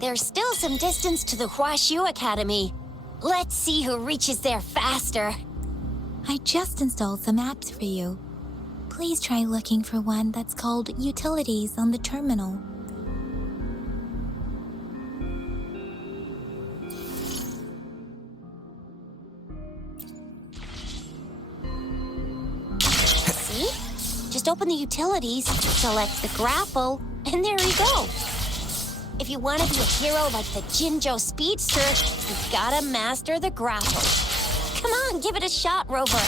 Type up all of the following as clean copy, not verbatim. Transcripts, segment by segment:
There's still some distance to the Huashu Academy. Let's see who reaches there faster. I just installed some apps for you. Please try looking for one that's called Utilities on the terminal. See? Just open the Utilities, select the grapple, and there you go. If you want to be a hero like the Jinzhou Speedster, you've gotta master the grapple. Come on, give it a shot, Rover.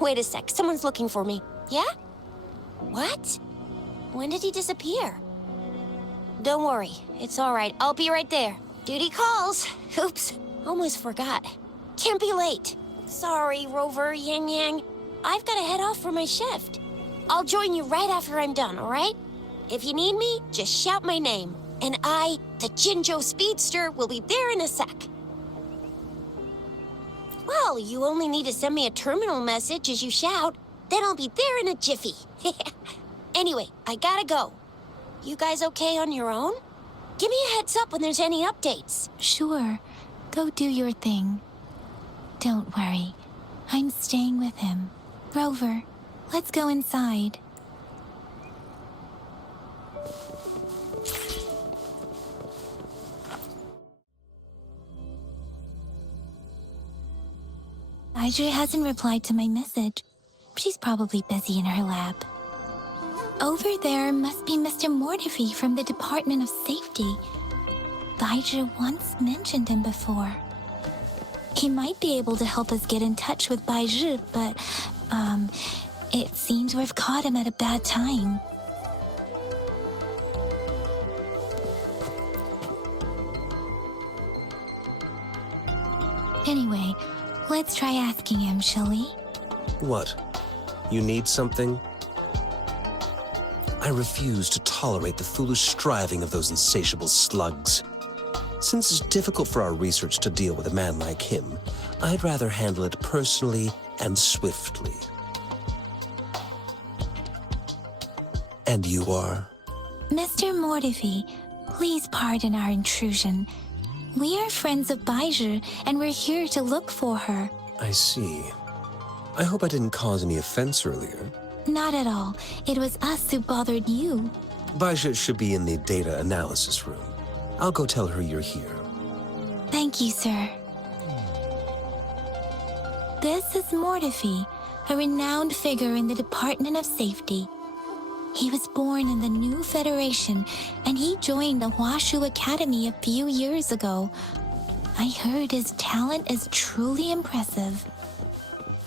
Wait a sec, someone's looking for me. Yeah? What? When did he disappear? Don't worry, it's all right. I'll be right there. Duty calls. Oops, almost forgot. Can't be late. Sorry, Rover, Yang Yang. I've got to head off for my shift. I'll join you right after I'm done, all right? If you need me, just shout my name. And I, the Jinzhou Speedster, will be there in a sec. Well, you only need to send me a terminal message as you shout. Then I'll be there in a jiffy. Anyway, I gotta go. You guys okay on your own? Give me a heads up when there's any updates. Sure. Go do your thing. Don't worry. I'm staying with him. Rover, let's go inside. Baizhi hasn't replied to my message. She's probably busy in her lab. Over there must be Mr. Mortefi from the Department of Safety. Baizhi once mentioned him before. He might be able to help us get in touch with Baizhi, but, it seems we've caught him at a bad time. Anyway, let's try asking him, shall we? What? You need something? I refuse to tolerate the foolish striving of those insatiable slugs. Since it's difficult for our research to deal with a man like him, I'd rather handle it personally and swiftly. And you are? Mr. Mortefi, please pardon our intrusion. We are friends of Baizhi, and we're here to look for her. I see. I hope I didn't cause any offense earlier. Not at all. It was us who bothered you. Baizhi should be in the data analysis room. I'll go tell her you're here. Thank you, sir. This is Mortefi, a renowned figure in the Department of Safety. He was born in the new Federation, and he joined the Huashu Academy a few years ago. I heard his talent is truly impressive.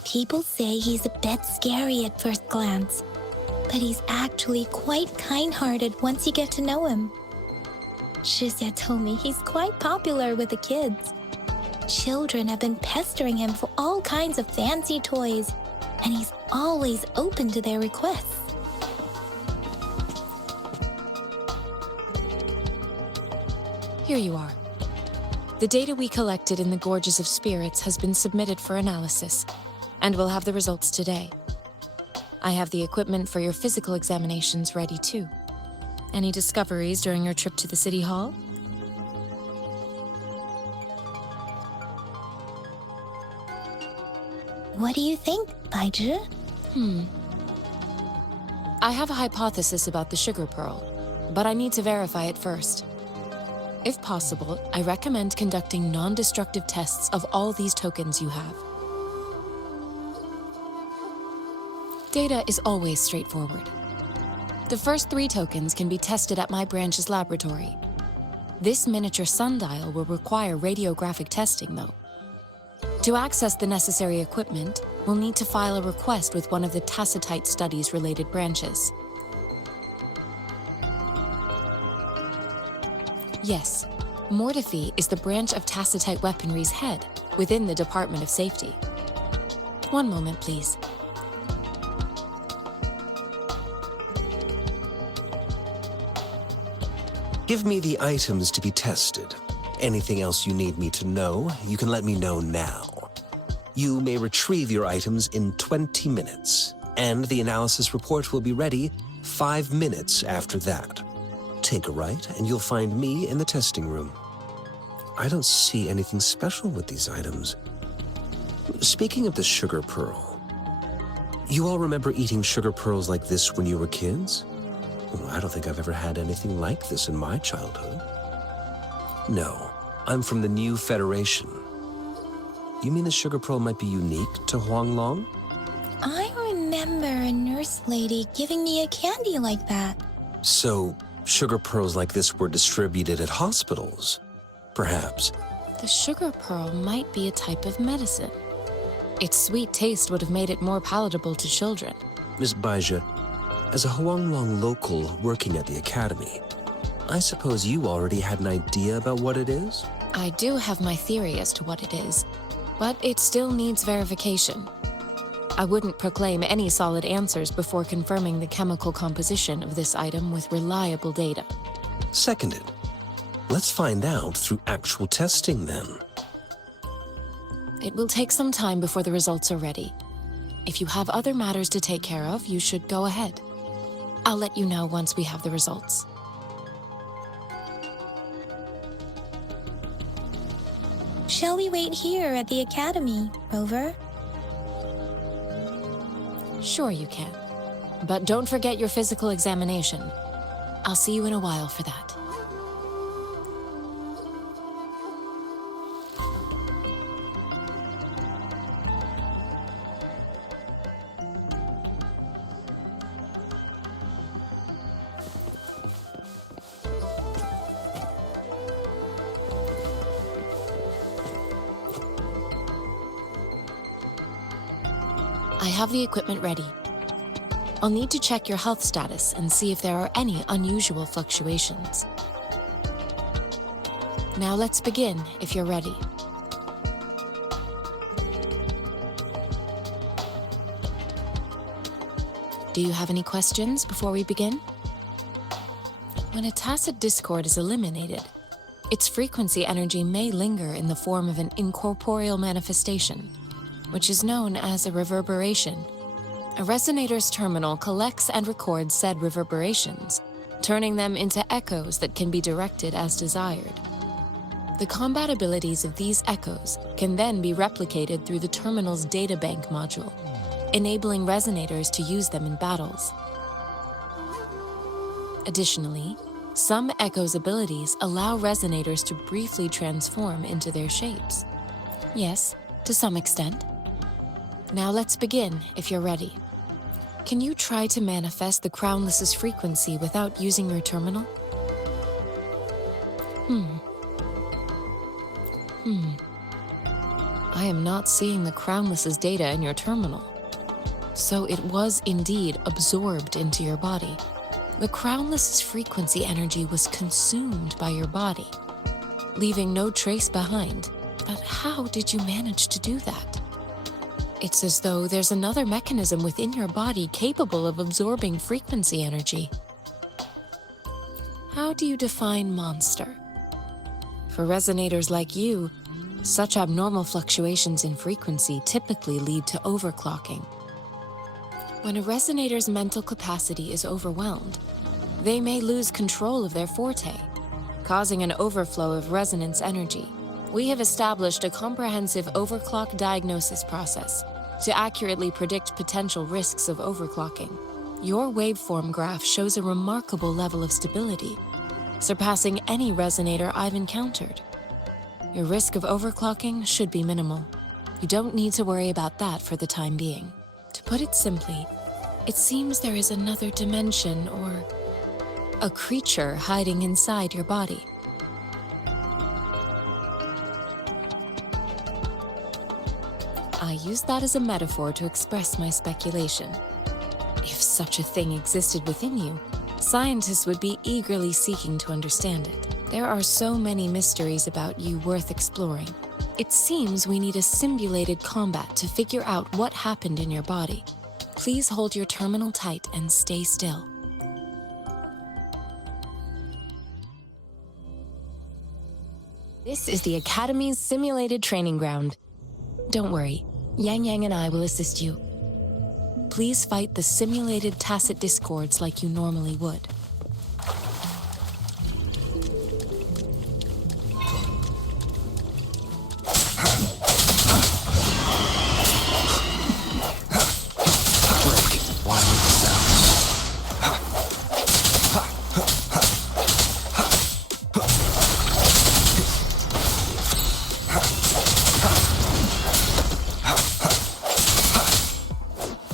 People say he's a bit scary at first glance, but he's actually quite kind-hearted once you get to know him. Shixia told me he's quite popular with the kids. Children have been pestering him for all kinds of fancy toys, and he's always open to their requests. Here you are. The data we collected in the Gorges of Spirits has been submitted for analysis, and we'll have the results today. I have the equipment for your physical examinations ready too. Any discoveries during your trip to the City Hall? What do you think, Baizhi? I have a hypothesis about the sugar pearl, but I need to verify it first. If possible, I recommend conducting non-destructive tests of all these tokens you have. Data is always straightforward. The first 3 tokens can be tested at my branch's laboratory. This miniature sundial will require radiographic testing, though. To access the necessary equipment, we'll need to file a request with one of the Tacitite Studies-related branches. Yes, Mortefi is the branch of Tacitite Weaponry's head within the Department of Safety. One moment, please. Give me the items to be tested. Anything else you need me to know, you can let me know now. You may retrieve your items in 20 minutes, and the analysis report will be ready 5 minutes after that. Take a right, and you'll find me in the testing room. I don't see anything special with these items. Speaking of the sugar pearl, you all remember eating sugar pearls like this when you were kids? Well, I don't think I've ever had anything like this in my childhood. No, I'm from the New Federation. You mean the sugar pearl might be unique to Huanglong? I remember a nurse lady giving me a candy like that. So, sugar pearls like this were distributed at hospitals? Perhaps. The sugar pearl might be a type of medicine. Its sweet taste would have made it more palatable to children. Miss Baija, as a Huanglong local working at the academy, I suppose you already had an idea about what it is? I do have my theory as to what it is, but it still needs verification. I wouldn't proclaim any solid answers before confirming the chemical composition of this item with reliable data. Seconded. Let's find out through actual testing then. It will take some time before the results are ready. If you have other matters to take care of, you should go ahead. I'll let you know once we have the results. Shall we wait here at the academy, Rover? Sure you can. But don't forget your physical examination. I'll see you in a while for that. I have the equipment ready. I'll need to check your health status and see if there are any unusual fluctuations. Now let's begin, if you're ready. Do you have any questions before we begin? When a tacit discord is eliminated, its frequency energy may linger in the form of an incorporeal manifestation, which is known as a reverberation. A resonator's terminal collects and records said reverberations, turning them into echoes that can be directed as desired. The combat abilities of these echoes can then be replicated through the terminal's databank module, enabling resonators to use them in battles. Additionally, some echoes' abilities allow resonators to briefly transform into their shapes. Yes, to some extent. Now let's begin, if you're ready. Can you try to manifest the Crownless's frequency without using your terminal? I am not seeing the Crownless's data in your terminal. So it was indeed absorbed into your body. The Crownless's frequency energy was consumed by your body, leaving no trace behind. But how did you manage to do that? It's as though there's another mechanism within your body capable of absorbing frequency energy. How do you define monster? For resonators like you, such abnormal fluctuations in frequency typically lead to overclocking. When a resonator's mental capacity is overwhelmed, they may lose control of their forte, causing an overflow of resonance energy. We have established a comprehensive overclock diagnosis process to accurately predict potential risks of overclocking. Your waveform graph shows a remarkable level of stability, surpassing any resonator I've encountered. Your risk of overclocking should be minimal. You don't need to worry about that for the time being. To put it simply, It seems there is another dimension or a creature hiding inside your body. I use that as a metaphor to express my speculation. If such a thing existed within you, scientists would be eagerly seeking to understand it. There are so many mysteries about you worth exploring. It seems we need a simulated combat to figure out what happened in your body. Please hold your terminal tight and stay still. This is the Academy's simulated training ground. Don't worry, Yang Yang and I will assist you. Please fight the simulated tacit discords like you normally would.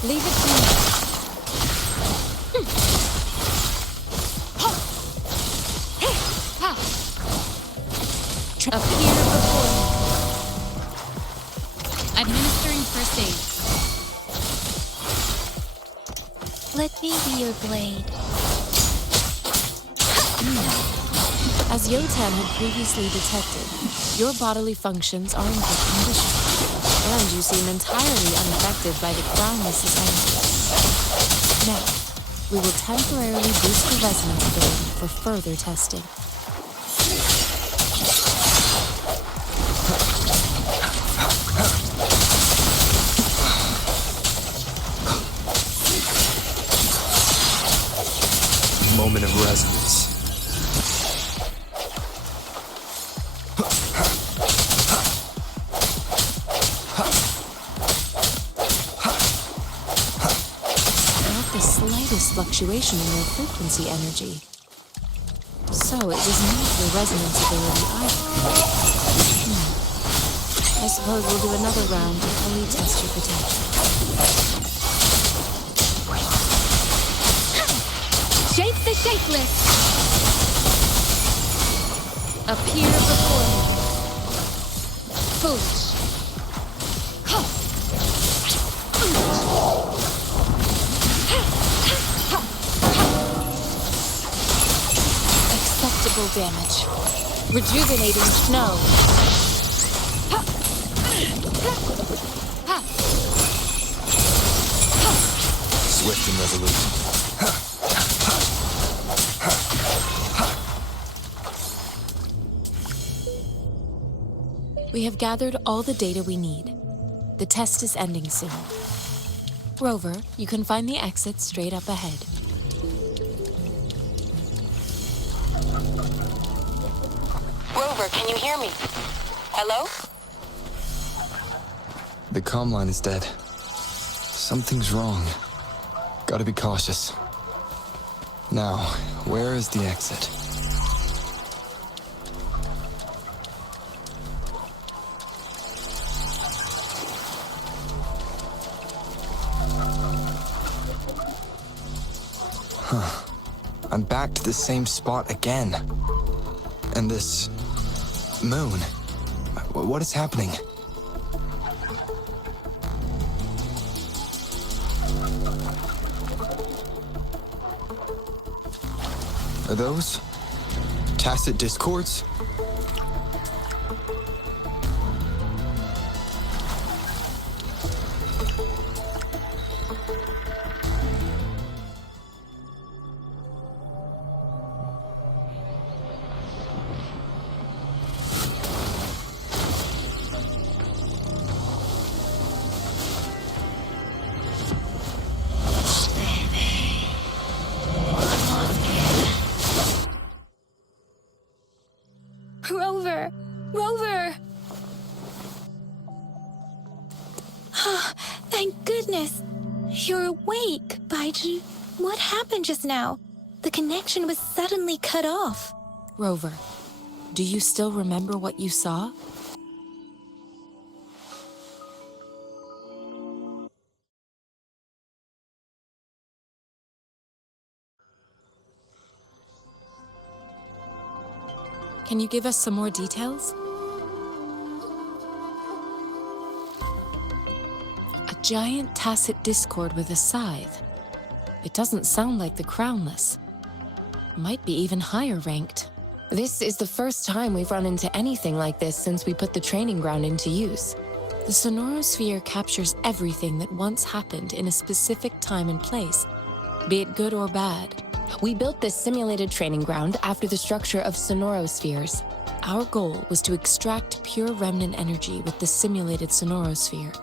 Leave it to me. Appear before me. Administering first aid. Let me be your blade. As Yotan had previously detected, your bodily functions are in good condition, and you seem entirely unaffected by the Crownless's energy. Now, we will temporarily boost your resonance ability for further testing. Moment of resonance. Not the slightest fluctuation in your frequency energy. So it was not your resonance ability either. I suppose we'll do another round to fully test your potential. Shape the shapeless. Appear before me. Foolish. Acceptable damage. Rejuvenating snow. Swift and resolute. We have gathered all the data we need. The test is ending soon. Rover, you can find the exit straight up ahead. Rover, can you hear me? Hello? The comm line is dead. Something's wrong. Gotta be cautious. Now, where is the exit? I'm back to the same spot again. And this moon. What is happening? Are those tacit discords? Rover! Rover! Thank goodness! You're awake, Baizhi. What happened just now? The connection was suddenly cut off. Rover, do you still remember what you saw? Can you give us some more details? A giant tacit discord with a scythe. It doesn't sound like the Crownless. Might be even higher ranked. This is the first time we've run into anything like this since we put the training ground into use. The Sonorosphere captures everything that once happened in a specific time and place, be it good or bad. We built this simulated training ground after the structure of Sonorospheres. Our goal was to extract pure remnant energy with the simulated Sonorosphere.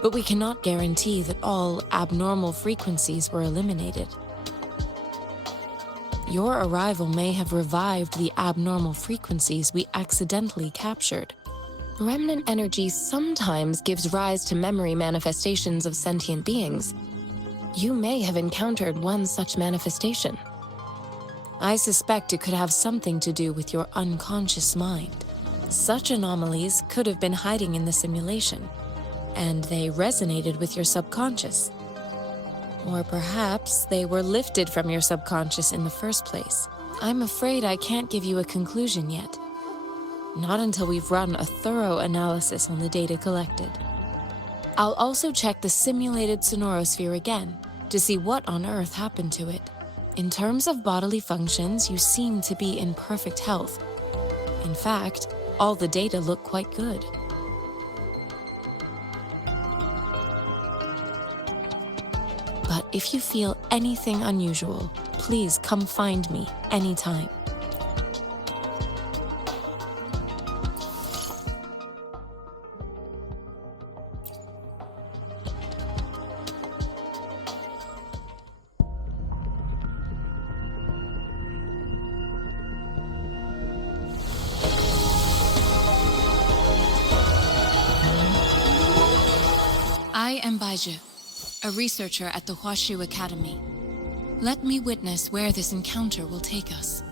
But we cannot guarantee that all abnormal frequencies were eliminated. Your arrival may have revived the abnormal frequencies we accidentally captured. Remnant energy sometimes gives rise to memory manifestations of sentient beings. You may have encountered one such manifestation. I suspect it could have something to do with your unconscious mind. Such anomalies could have been hiding in the simulation, and they resonated with your subconscious. Or perhaps they were lifted from your subconscious in the first place. I'm afraid I can't give you a conclusion yet. Not until we've run a thorough analysis on the data collected. I'll also check the simulated Sonorosphere again to see what on earth happened to it. In terms of bodily functions, you seem to be in perfect health. In fact, all the data look quite good. But if you feel anything unusual, please come find me anytime. I am Baizhi, a researcher at the Huashu Academy. Let me witness where this encounter will take us.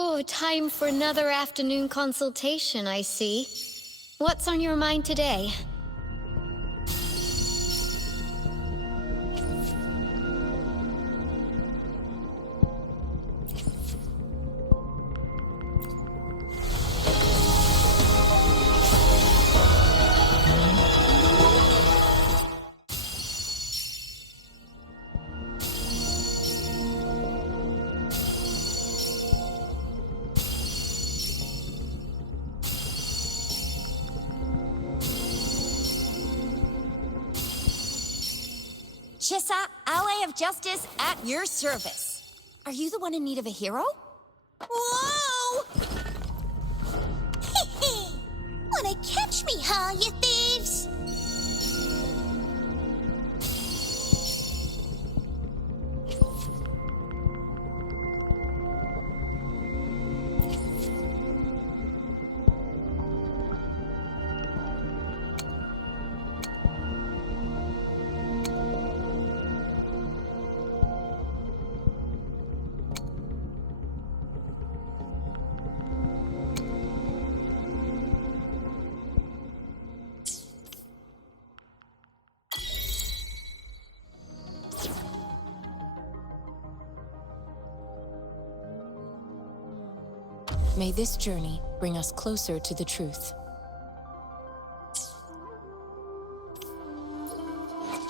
Oh, time for another afternoon consultation, I see. What's on your mind today? Chissa, ally of justice at your service. Are you the one in need of a hero? Whoa! Wanna catch me, huh, you thieves? May this journey bring us closer to the truth.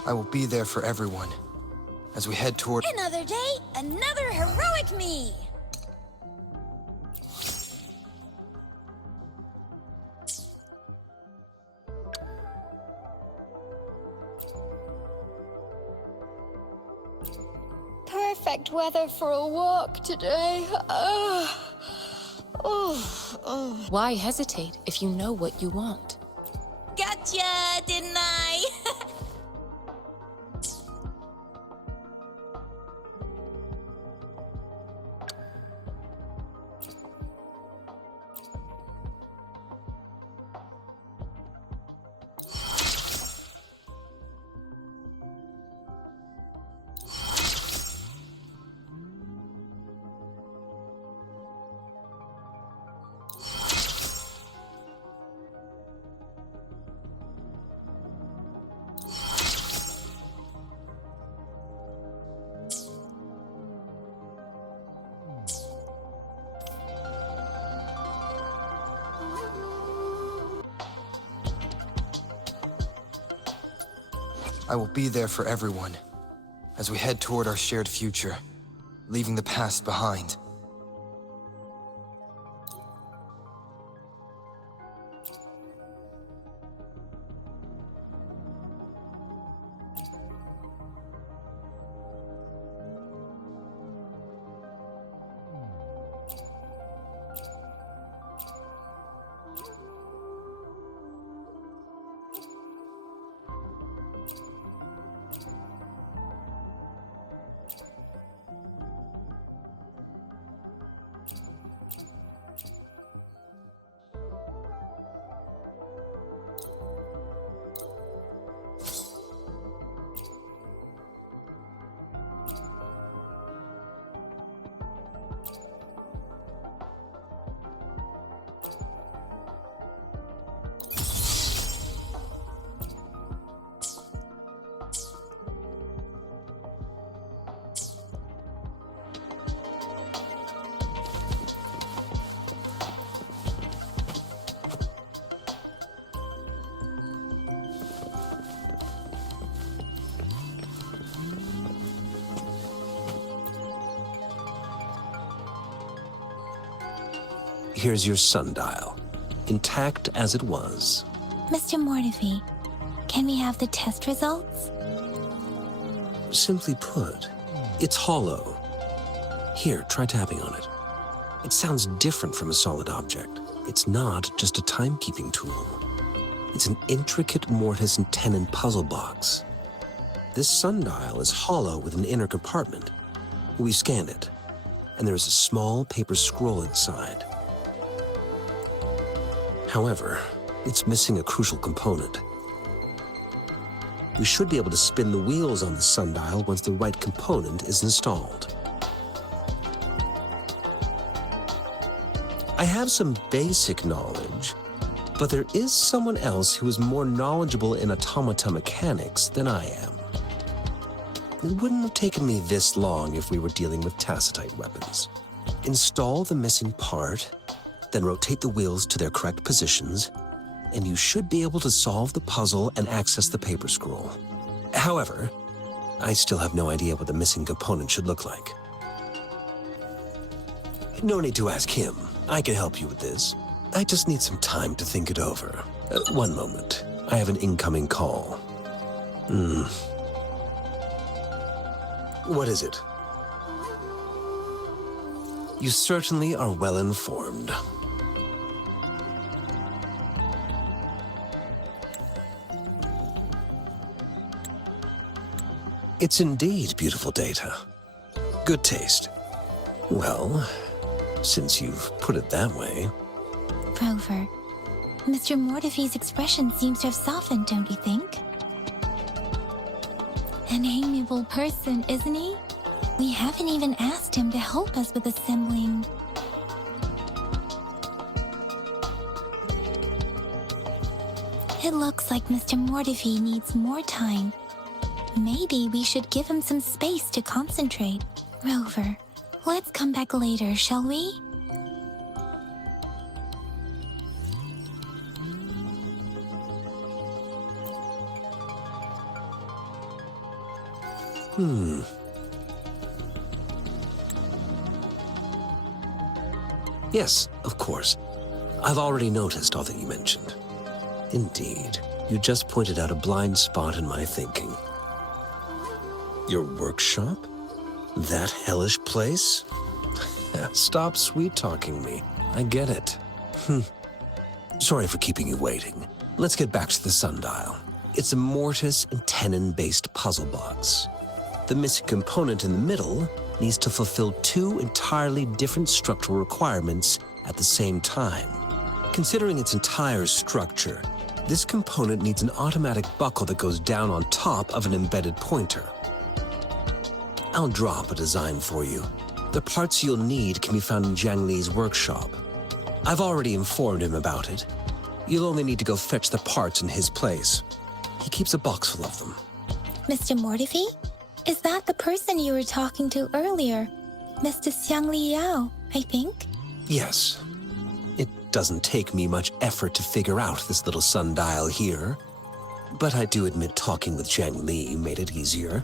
I will be there for everyone as we head toward... Another day, another heroic me! perfect weather for a walk today. Why hesitate if you know what you want? Gotcha, didn't I? I will be there for everyone as we head toward our shared future, leaving the past behind. Here's your sundial, intact as it was. Mr. Mortefi, can we have the test results? Simply put, it's hollow. Here, try tapping on it. It sounds different from a solid object. It's not just a timekeeping tool. It's an intricate mortise and tenon puzzle box. This sundial is hollow with an inner compartment. We scanned it, and there is a small paper scroll inside. However, it's missing a crucial component. We should be able to spin the wheels on the sundial once the right component is installed. I have some basic knowledge, but there is someone else who is more knowledgeable in automata mechanics than I am. It wouldn't have taken me this long if we were dealing with tacitite weapons. Install the missing part, then rotate the wheels to their correct positions, and you should be able to solve the puzzle and access the paper scroll. However, I still have no idea what the missing component should look like. No need to ask him. I can help you with this. I just need some time to think it over. One moment. I have an incoming call. What is it? You certainly are well informed. It's indeed beautiful data. Good taste. Well, since you've put it that way. Rover, Mr. Mortefi's expression seems to have softened, don't you think? An amiable person, isn't he? We haven't even asked him to help us with assembling. It looks like Mr. Mortefi needs more time. Maybe we should give him some space to concentrate. Rover, let's come back later, shall we? Yes, of course. I've already noticed all that you mentioned. Indeed, you just pointed out a blind spot in my thinking. Your workshop? That hellish place? Stop sweet-talking me. I get it. Sorry for keeping you waiting. Let's get back to the sundial. It's a mortise and tenon-based puzzle box. The missing component in the middle needs to fulfill two entirely different structural requirements at the same time. Considering its entire structure, this component needs an automatic buckle that goes down on top of an embedded pointer. I'll drop a design for you. The parts you'll need can be found in Jiang Li's workshop. I've already informed him about it. You'll only need to go fetch the parts in his place. He keeps a box full of them. Mr. Mortefi? Is that the person you were talking to earlier? Mr. Xiang Li Yao, I think? Yes. It doesn't take me much effort to figure out this little sundial here. But I do admit talking with Jiang Li made it easier.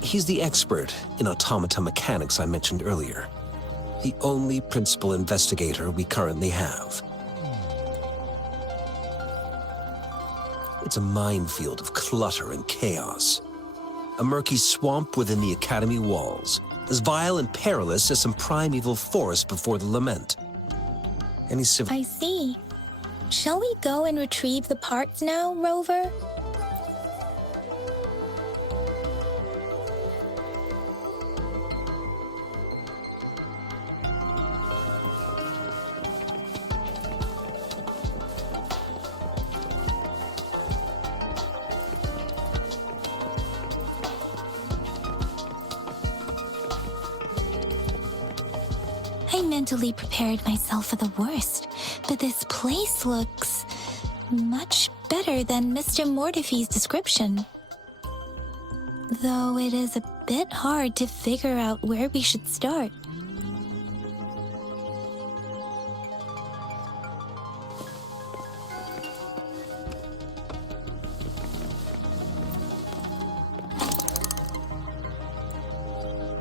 He's the expert in automata mechanics I mentioned earlier. The only principal investigator we currently have. It's a minefield of clutter and chaos. A murky swamp within the Academy walls, as vile and perilous as some primeval forest before the lament. I see. Shall we go and retrieve the parts now, Rover? I mentally prepared myself for the worst, but this place looks much better than Mr. Mortefi's description. Though it is a bit hard to figure out where we should start.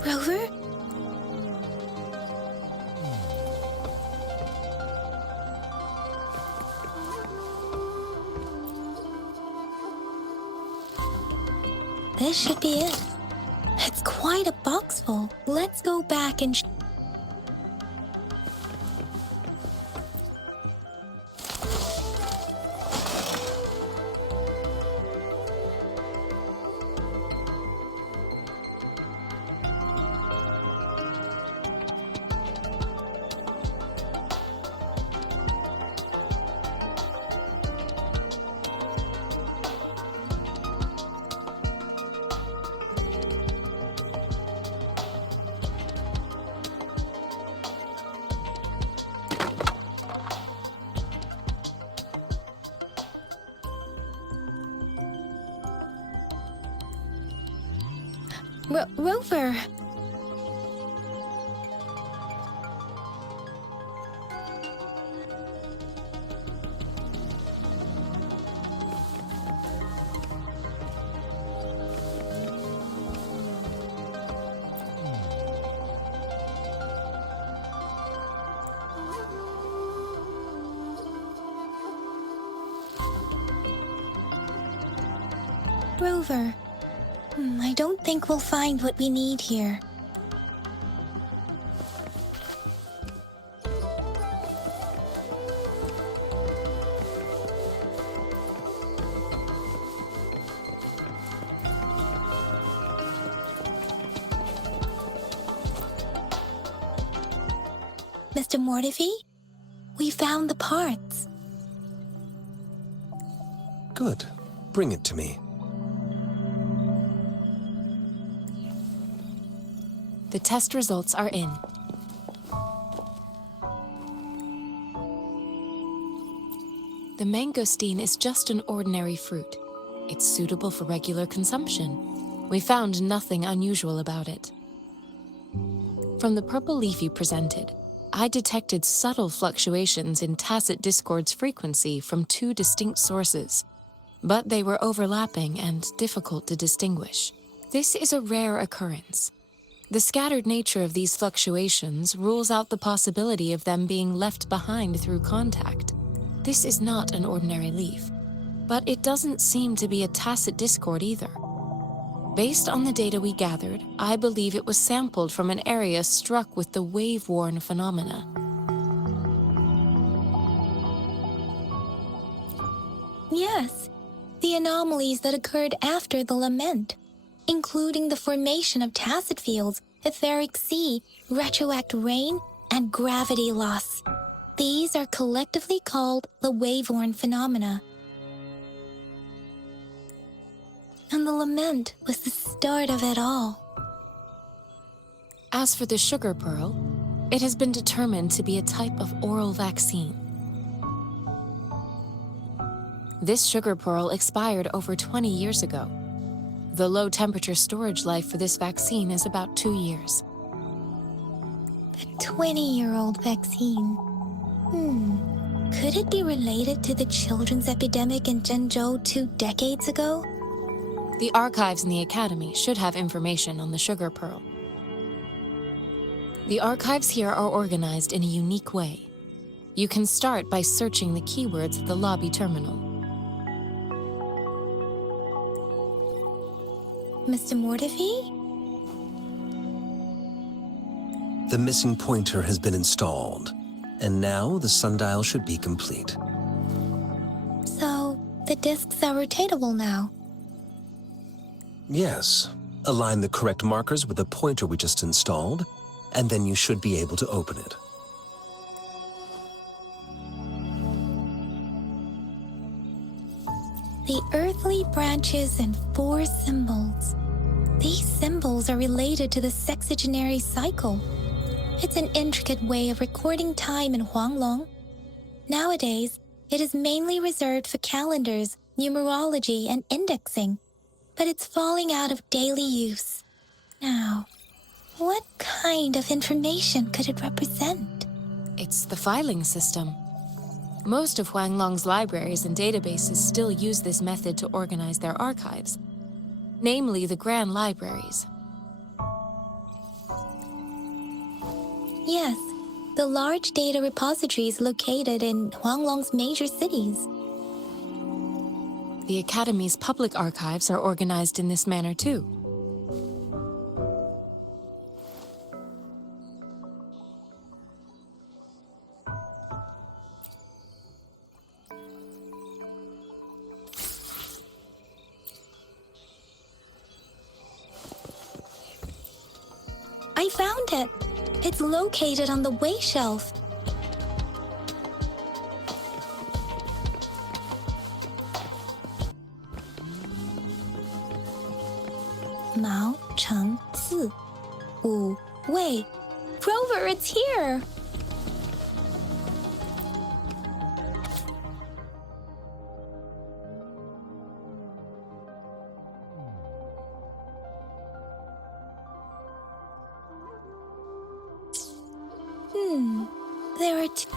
Rover? This should be it. It's quite a box full. Let's go back and... Rover! Rover. I don't think we'll find what we need here. Mr. Mortefi, we found the parts. Good. Bring it to me. The test results are in. The mangosteen is just an ordinary fruit. It's suitable for regular consumption. We found nothing unusual about it. From the purple leaf you presented, I detected subtle fluctuations in Tacit Discord's frequency from two distinct sources, but they were overlapping and difficult to distinguish. This is a rare occurrence. The scattered nature of these fluctuations rules out the possibility of them being left behind through contact. This is not an ordinary leaf, but it doesn't seem to be a Tacit Discord either. Based on the data we gathered, I believe it was sampled from an area struck with the wave-worn phenomena. Yes, the anomalies that occurred after the lament, including the formation of tacit fields, etheric sea, retroact rain, and gravity loss. These are collectively called the wave-worn phenomena. And the lament was the start of it all. As for the sugar pearl, it has been determined to be a type of oral vaccine. This sugar pearl expired over 20 years ago. The low-temperature storage life for this vaccine is about 2 years. A 20-year-old vaccine. Could it be related to the children's epidemic in Zhenzhou 2 decades ago? The archives in the Academy should have information on the sugar pearl. The archives here are organized in a unique way. You can start by searching the keywords at the lobby terminal. Mr. Mortefi? The missing pointer has been installed, and now the sundial should be complete. So, the discs are rotatable now. Yes. Align the correct markers with the pointer we just installed, and then you should be able to open it. The earthly branches and 4 symbols. These symbols are related to the sexagenary cycle. It's an intricate way of recording time in Huanglong. Nowadays, it is mainly reserved for calendars, numerology, and indexing, but it's falling out of daily use. Now, what kind of information could it represent? It's the filing system. Most of Huanglong's libraries and databases still use this method to organize their archives, namely the Grand Libraries. Yes, the large data repositories located in Huanglong's major cities. The Academy's public archives are organized in this manner too. I found it. It's located on the way shelf. Mao Cheng Zi. Wu Wei. Rover, it's here! There are two.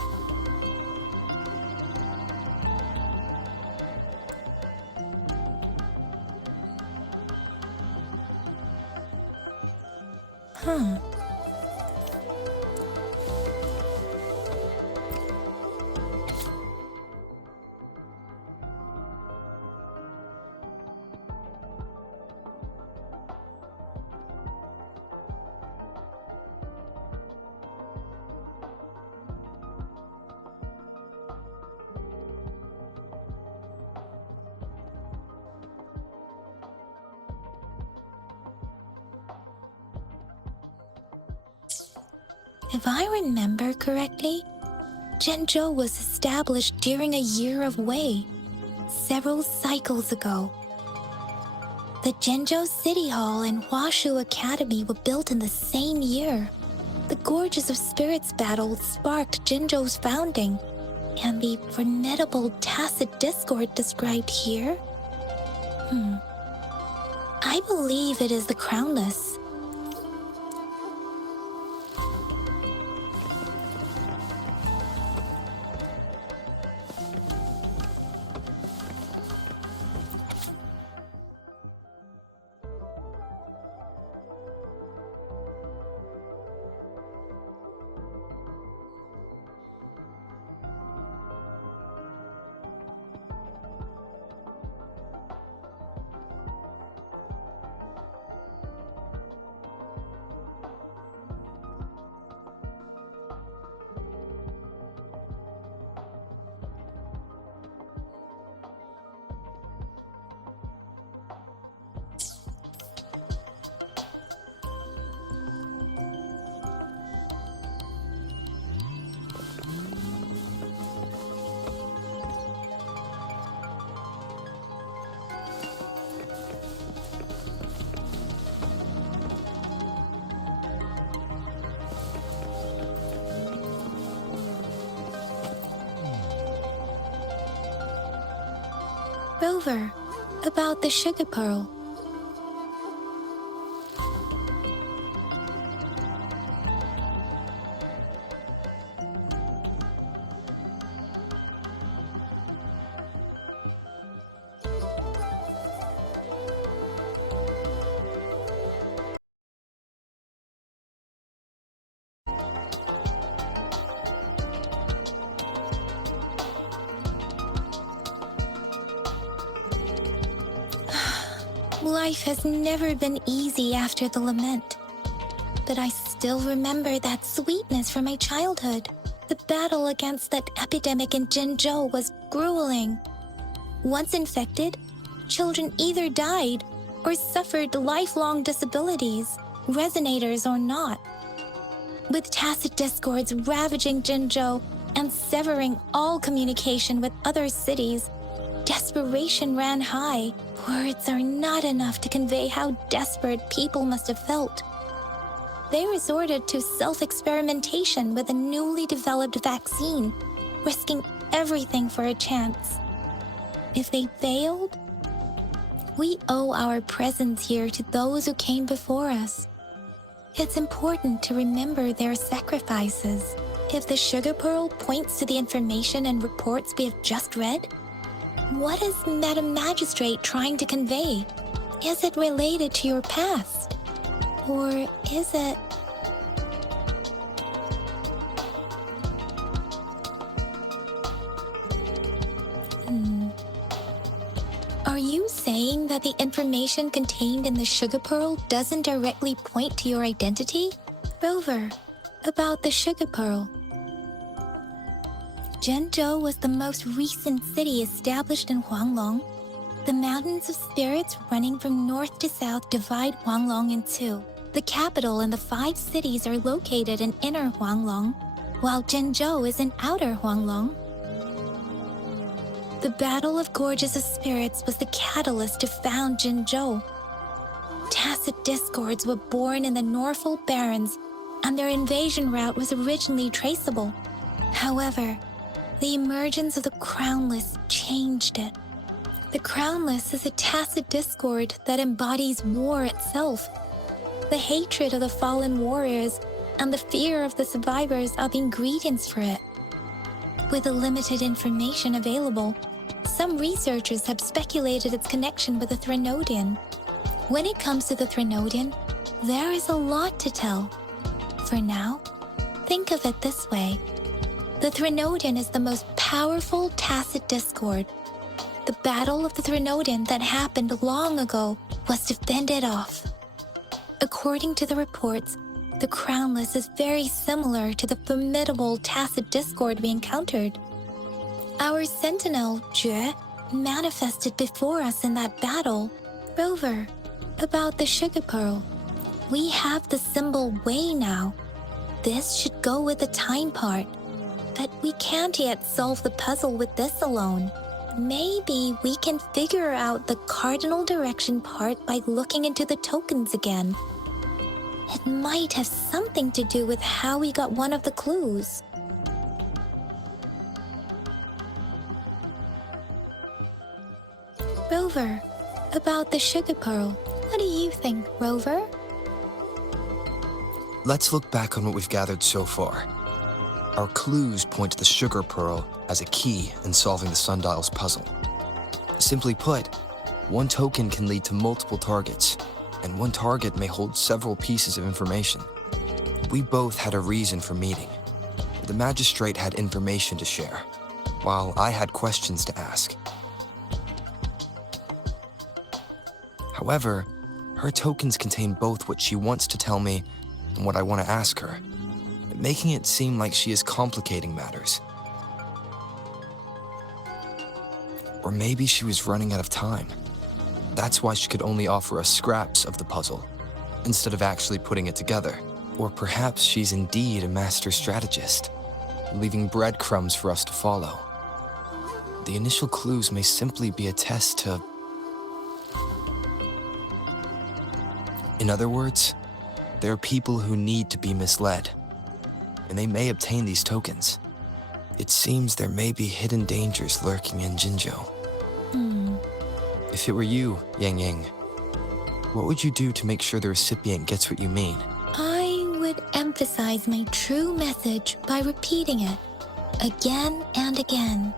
If I remember correctly, Zhenzhou was established during a year of Wei, several cycles ago. The Zhenzhou City Hall and Huashu Academy were built in the same year. The Gorges of Spirits battle sparked Zhenzhou's founding, and the formidable tacit discord described here? I believe it is the Crownless. Rover, about the sugar pearl. Life has never been easy after the lament. But I still remember that sweetness from my childhood. The battle against that epidemic in Jinzhou was grueling. Once infected, children either died or suffered lifelong disabilities, resonators or not. With tacit discords ravaging Jinzhou and severing all communication with other cities, desperation ran high. Words are not enough to convey how desperate people must have felt. They resorted to self-experimentation with a newly developed vaccine, risking everything for a chance. If they failed, we owe our presence here to those who came before us. It's important to remember their sacrifices. If the sugar pearl points to the information and reports we have just read, what is Madam Magistrate trying to convey? Is it related to your past? Or is it... Are you saying that the information contained in the sugar pearl doesn't directly point to your identity? Rover, about the sugar pearl. Jinzhou was the most recent city established in Huanglong. The mountains of spirits running from north to south divide Huanglong in two. The capital and the 5 cities are located in inner Huanglong, while Jinzhou is in outer Huanglong. The Battle of Gorges of Spirits was the catalyst to found Jinzhou. Tacit discords were born in the Norfolk Barrens, and their invasion route was originally traceable. However, the emergence of the Crownless changed it. The Crownless is a tacit discord that embodies war itself. The hatred of the fallen warriors and the fear of the survivors are the ingredients for it. With the limited information available, some researchers have speculated its connection with the Threnodian. When it comes to the Threnodian, there is a lot to tell. For now, think of it this way. The Threnodian is the most powerful tacit discord. The battle of the Threnodian that happened long ago was to fend it off. According to the reports, the Crownless is very similar to the formidable tacit discord we encountered. Our sentinel, Jue, manifested before us in that battle. Rover, about the sugar pearl. We have the symbol Wei now. This should go with the time part. But we can't yet solve the puzzle with this alone. Maybe we can figure out the cardinal direction part by looking into the tokens again. It might have something to do with how we got one of the clues. Rover, about the sugar pearl. What do you think, Rover? Let's look back on what we've gathered so far. Our clues point to the sugar pearl as a key in solving the Sundial's puzzle. Simply put, one token can lead to multiple targets, and one target may hold several pieces of information. We both had a reason for meeting. The magistrate had information to share, while I had questions to ask. However, her tokens contain both what she wants to tell me and what I want to ask her, making it seem like she is complicating matters. Or maybe she was running out of time. That's why she could only offer us scraps of the puzzle, instead of actually putting it together. Or perhaps she's indeed a master strategist, leaving breadcrumbs for us to follow. The initial clues may simply be a test to... In other words, there are people who need to be misled, and they may obtain these tokens. It seems there may be hidden dangers lurking in Jinzhou. If it were you, Yang Yang, what would you do to make sure the recipient gets what you mean? I would emphasize my true message by repeating it again and again.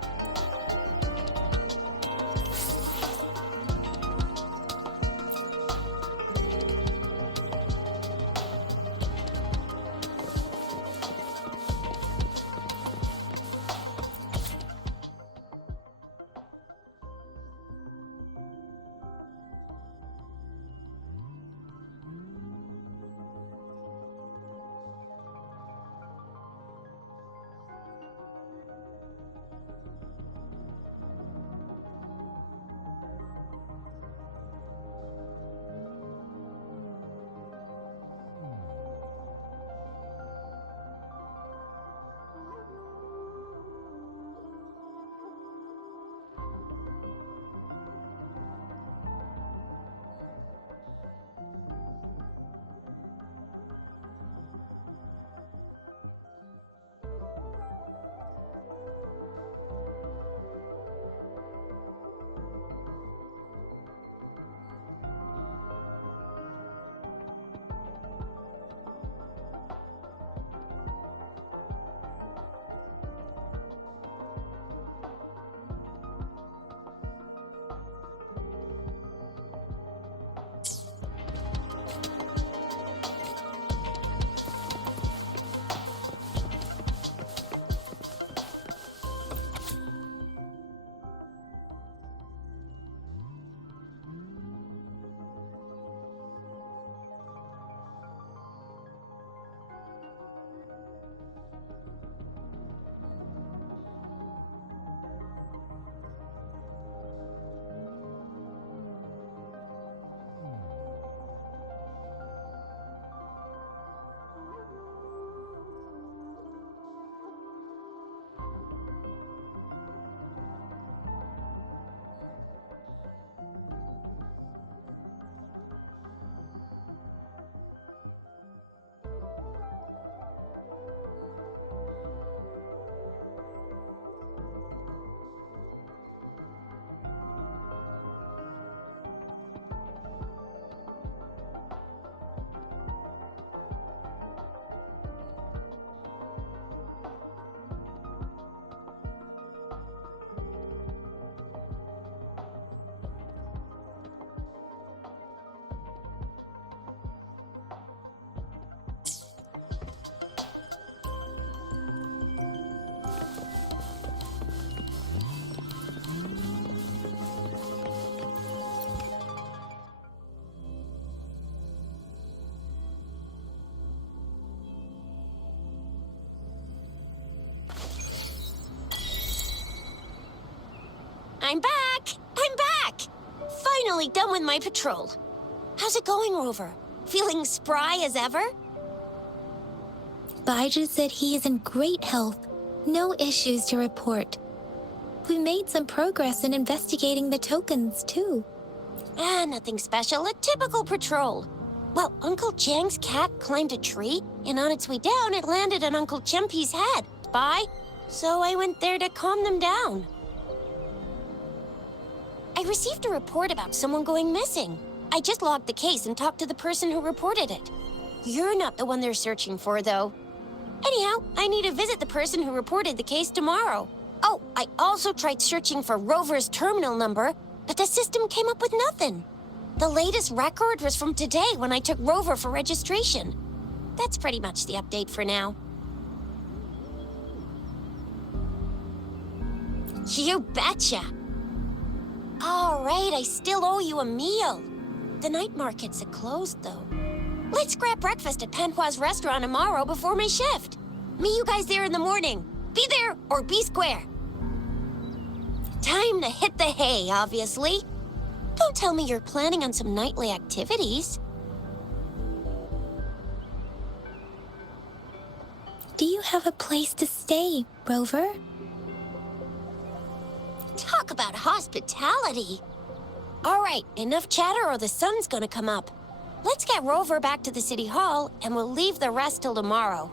I'm back! I'm back! Finally done with my patrol. How's it going, Rover? Feeling spry as ever? Baiju said he is in great health. No issues to report. We made some progress in investigating the tokens, too. Nothing special. A typical patrol. Well, Uncle Chang's cat climbed a tree, and on its way down, it landed on Uncle Chempi's head. Spy. So I went there to calm them down. I received a report about someone going missing. I just logged the case and talked to the person who reported it. You're not the one they're searching for, though. Anyhow, I need to visit the person who reported the case tomorrow. Oh, I also tried searching for Rover's terminal number, but the system came up with nothing. The latest record was from today when I took Rover for registration. That's pretty much the update for now. You betcha! All right, I still owe you a meal. The night markets are closed, though. Let's grab breakfast at Panhua's restaurant tomorrow before my shift. Meet you guys there in the morning. Be there or be square. Time to hit the hay, obviously. Don't tell me you're planning on some nightly activities. Do you have a place to stay, Rover? Talk about hospitality. All right, enough chatter or the sun's gonna come up. Let's get Rover back to the city hall, and we'll leave the rest till tomorrow.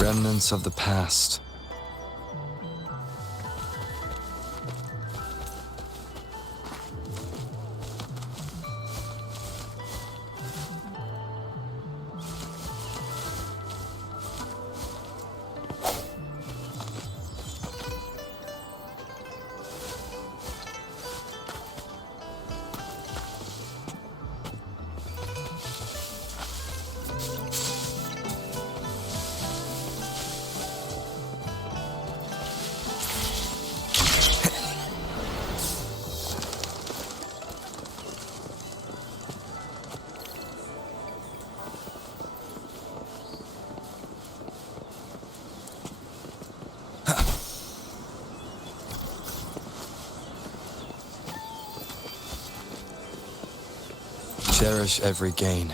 Remnants of the past. Cherish every gain.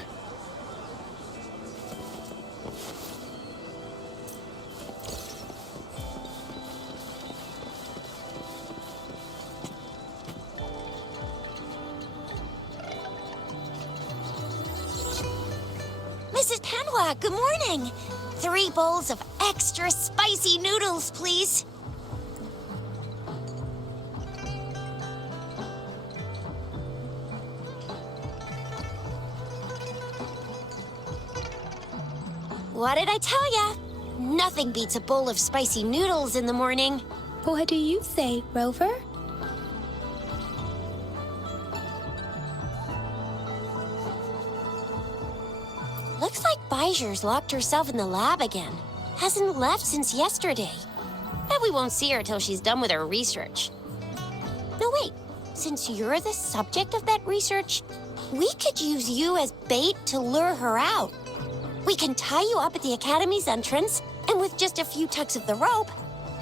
Mrs. Panwa, good morning. 3 bowls of extra spicy noodles, please. What did I tell ya? Nothing beats a bowl of spicy noodles in the morning. What do you say, Rover? Looks like Bijou's locked herself in the lab again. Hasn't left since yesterday. Bet we won't see her till she's done with her research. No, wait. Since you're the subject of that research, we could use you as bait to lure her out. We can tie you up at the Academy's entrance, and with just a few tugs of the rope,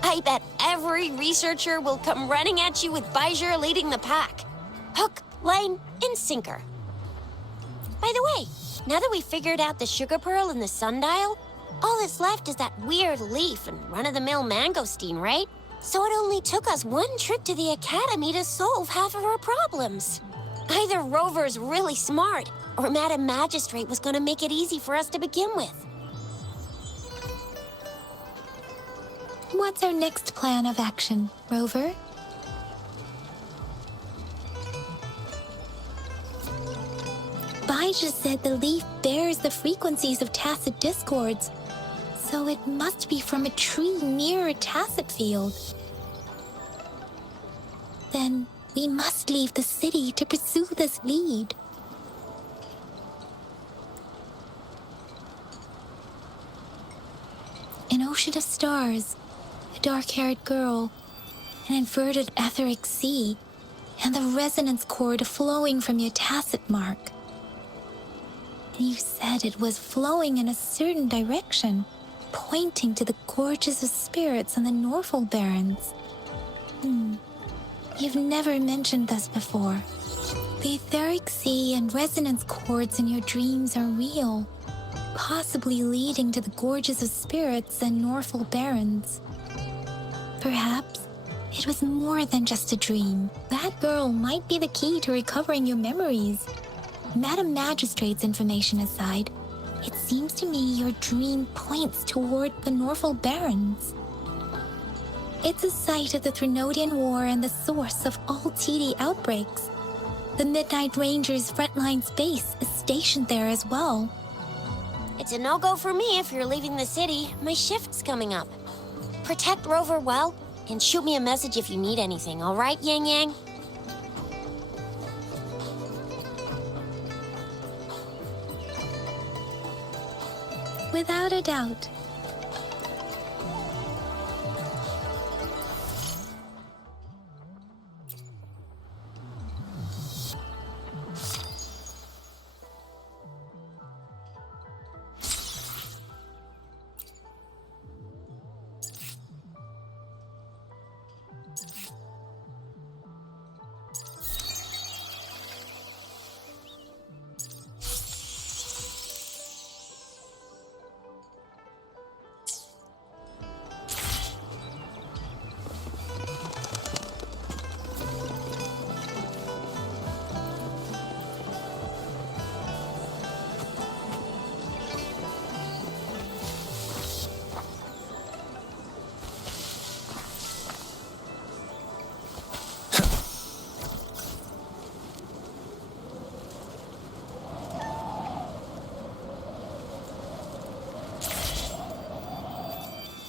I bet every researcher will come running at you with Bijou leading the pack. Hook, line, and sinker. By the way, now that we've figured out the sugar pearl and the sundial, all that's left is that weird leaf and run-of-the-mill mangosteen, right? So it only took us 1 trip to the Academy to solve half of our problems. Either Rover's really smart, or Madam Magistrate was gonna make it easy for us to begin with. What's our next plan of action, Rover? Bijou said the leaf bears the frequencies of tacet discords, so it must be from a tree near a tacet field. Then we must leave the city to pursue this lead. An ocean of stars, a dark-haired girl, an inverted etheric sea, and the resonance cord flowing from your tacet mark. You said it was flowing in a certain direction, pointing to the gorges of spirits and the Norful Barrens. You've never mentioned this before. The etheric sea and resonance cords in your dreams are real, possibly leading to the gorges of spirits and Norful Barrens. Perhaps It was more than just a dream. That girl might be the key to recovering your memories. Madam Magistrate's information aside, it seems to me your dream points toward the Norfolk Barrens. It's a site of the Threnodian War and the source of all TD outbreaks. The Midnight Rangers' frontline base is stationed there as well. It's a no-go for me if you're leaving the city. My shift's coming up. Protect Rover well, and shoot me a message if you need anything, all right, Yang Yang? Without a doubt.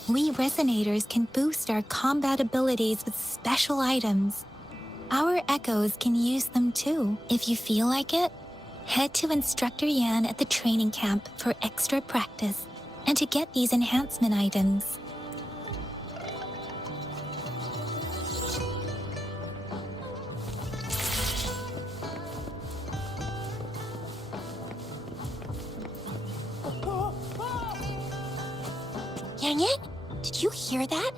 We Resonators can boost our combat abilities with special items. Our Echoes can use them too. If you feel like it, head to Instructor Yan at the training camp for extra practice and to get these enhancement items. Yang Yang, did you hear that?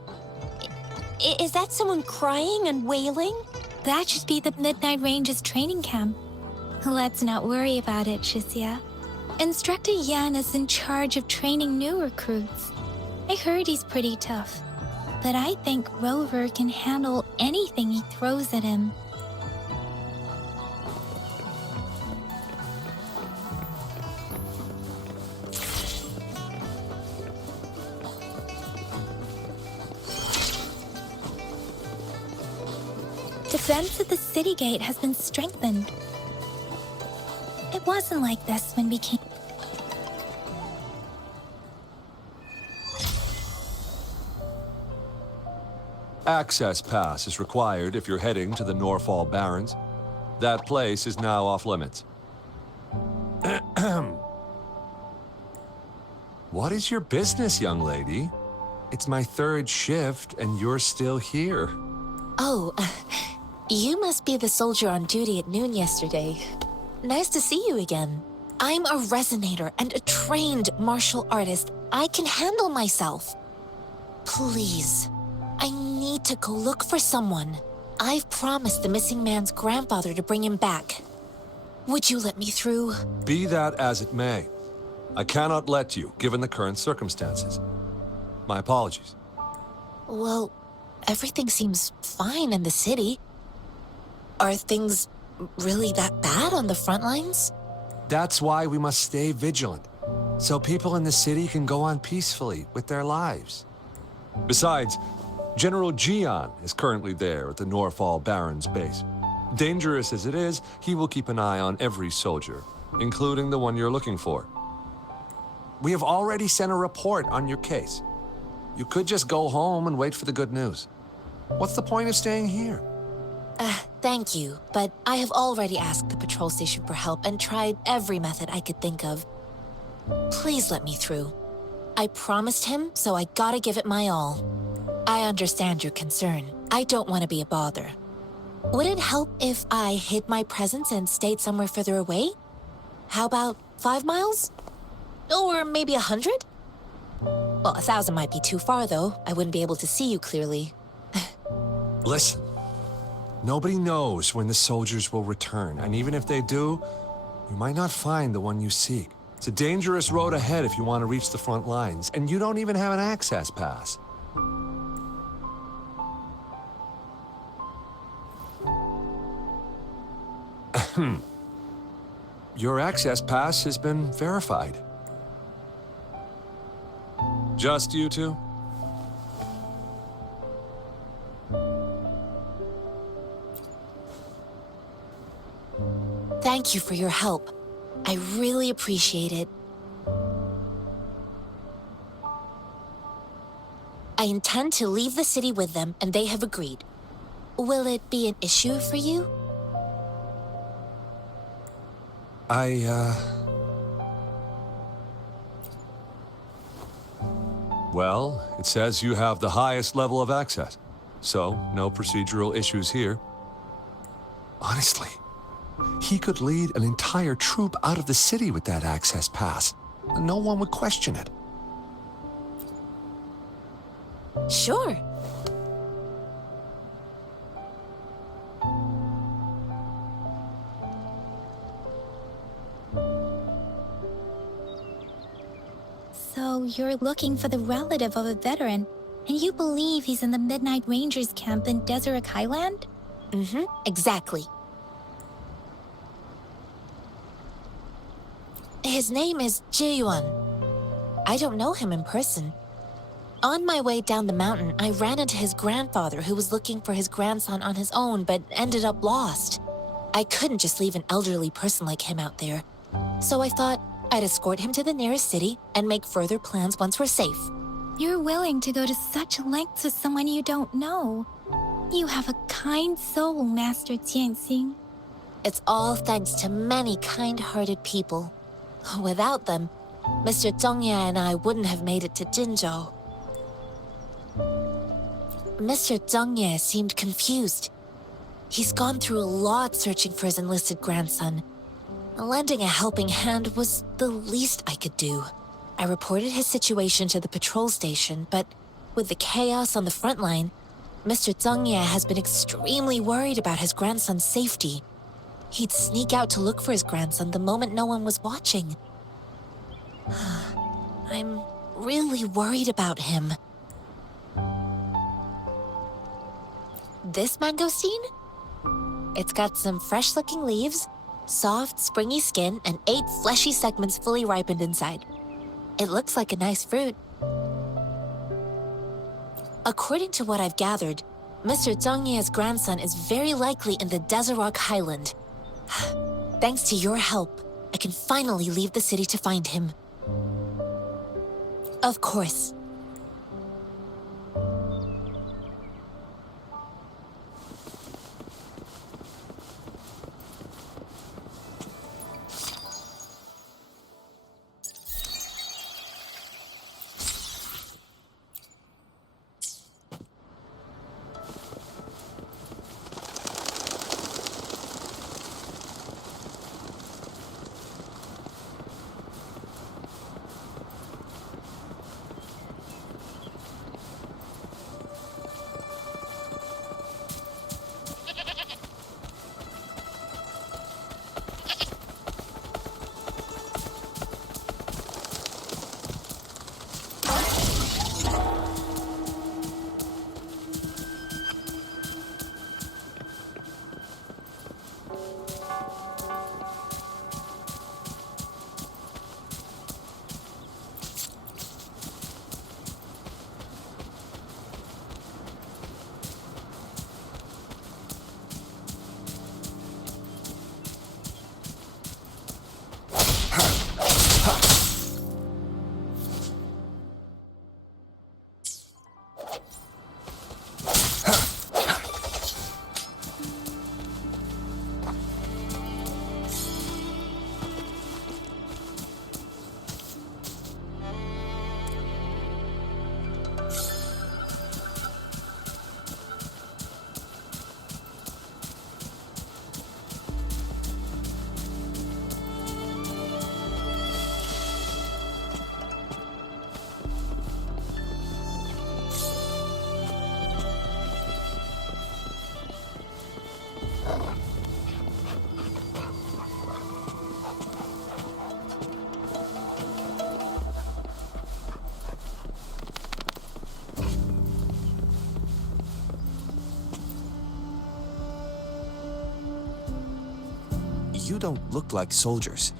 Is that someone crying and wailing? That should be the Midnight Ranges training camp. Let's not worry about it, Shisia. Instructor Yan is in charge of training new recruits. I heard he's pretty tough, but I think Rover can handle anything he throws at him. Defense at the city gate has been strengthened. It wasn't like this when we came. Access pass is required if you're heading to the Norfolk Barrens. That place is now off limits. What is your business, young lady? It's my third shift and you're still here. Oh, you must be the soldier on duty at noon yesterday. Nice to see you again. I'm a resonator and a trained martial artist. I can handle myself. Please, I need to go look for someone. I've promised the missing man's grandfather to bring him back. Would you let me through? Be that as it may, I cannot let you, given the current circumstances. My apologies. Well, everything seems fine in the city. Are things really that bad on the front lines? That's why we must stay vigilant, so people in the city can go on peacefully with their lives. Besides, General Jian is currently there at the Norfolk Barrens base. Dangerous as it is, he will keep an eye on every soldier, including the one you're looking for. We have already sent a report on your case. You could just go home and wait for the good news. What's the point of staying here? Thank you, but I have already asked the patrol station for help and tried every method I could think of. Please let me through. I promised him, so I gotta give it my all. I understand your concern. I don't want to be a bother. Would it help if I hid my presence and stayed somewhere further away? How about 5 miles? Or maybe 100? Well, 1,000 might be too far, though. I wouldn't be able to see you clearly. Listen, nobody knows when the soldiers will return, and even if they do, you might not find the one you seek. It's a dangerous road ahead if you want to reach the front lines, and you don't even have an access pass. Your access pass has been verified. Just you two? Thank you for your help. I really appreciate it. I intend to leave the city with them, and they have agreed. Will it be an issue for you? Well, it says you have the highest level of access, so no procedural issues here. Honestly, he could lead an entire troop out of the city with that access pass. No one would question it. Sure. So you're looking for the relative of a veteran, and you believe he's in the Midnight Rangers camp in Deseret Highland? Exactly. His name is Ji-yuan. I don't know him in person. On my way down the mountain, I ran into his grandfather who was looking for his grandson on his own but ended up lost. I couldn't just leave an elderly person like him out there. So I thought I'd escort him to the nearest city and make further plans once we're safe. You're willing to go to such lengths with someone you don't know. You have a kind soul, Master Tianxing. It's all thanks to many kind-hearted people. Without them, Mr. Zhongye and I wouldn't have made it to Jinzhou. Mr. Zhongye seemed confused. He's gone through a lot searching for his enlisted grandson. Lending a helping hand was the least I could do. I reported his situation to the patrol station, but with the chaos on the front line, Mr. Zhongye has been extremely worried about his grandson's safety. He'd sneak out to look for his grandson the moment no one was watching. I'm really worried about him. This mangosteen? It's got some fresh-looking leaves, soft, springy skin, and 8 fleshy segments fully ripened inside. It looks like a nice fruit. According to what I've gathered, Mr. Zhongye's grandson is very likely in the Deseret Highland. Thanks to your help, I can finally leave the city to find him. Of course. You don't look like soldiers.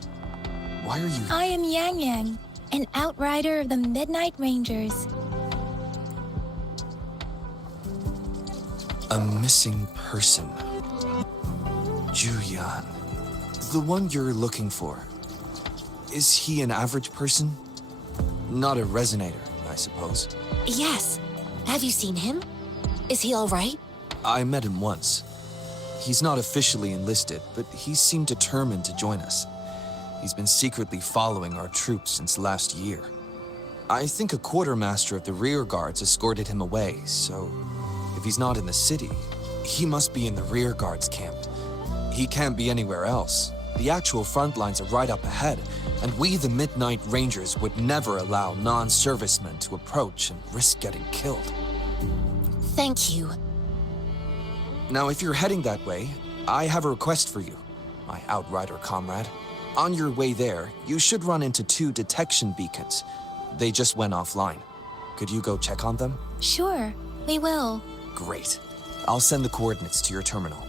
Why are you... I am Yang Yang, an outrider of the Midnight Rangers. A missing person. Juyan. The one you're looking for. Is he an average person? Not a resonator, I suppose. Yes. Have you seen him? Is he all right? I met him once. He's not officially enlisted, but he seemed determined to join us. He's been secretly following our troops since last year. I think a quartermaster of the rear guards escorted him away, so if he's not in the city, he must be in the rear guards camp. He can't be anywhere else. The actual front lines are right up ahead, and we, the Midnight Rangers, would never allow non-servicemen to approach and risk getting killed. Thank you. Now, if you're heading that way, I have a request for you, my Outrider comrade. On your way there, you should run into 2 detection beacons. They just went offline. Could you go check on them? Sure, we will. Great. I'll send the coordinates to your terminal.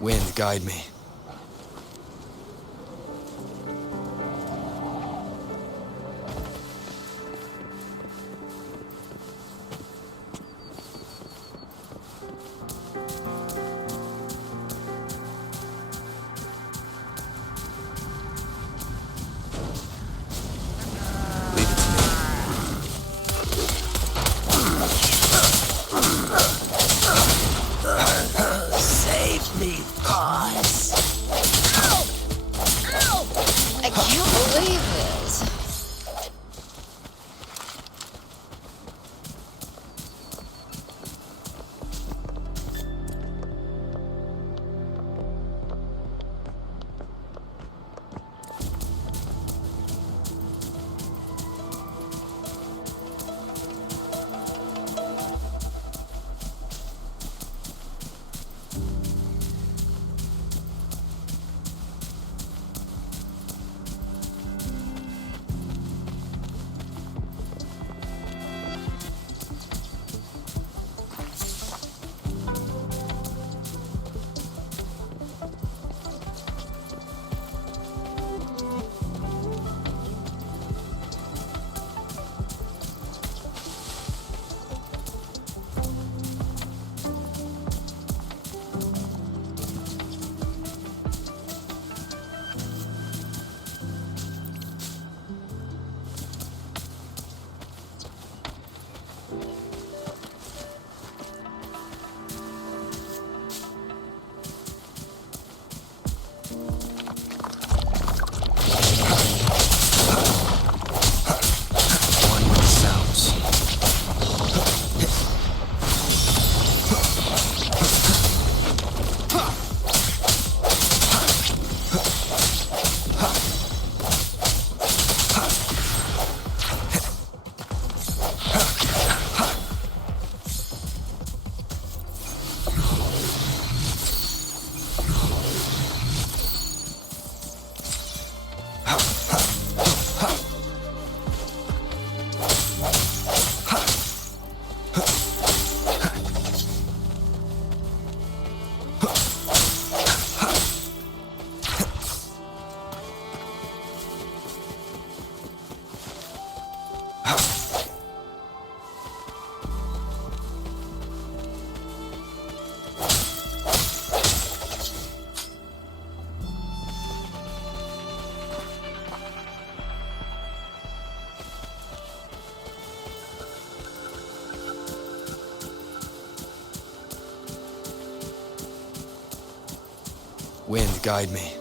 Wind, guide me. Leave it to me. Save me, boss. Ow! Ow! I can't believe this. One with the sounds. Wind, guide me.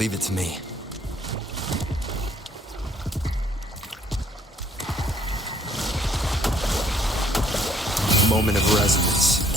Leave it to me. Moment of resonance.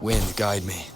Wind, guide me.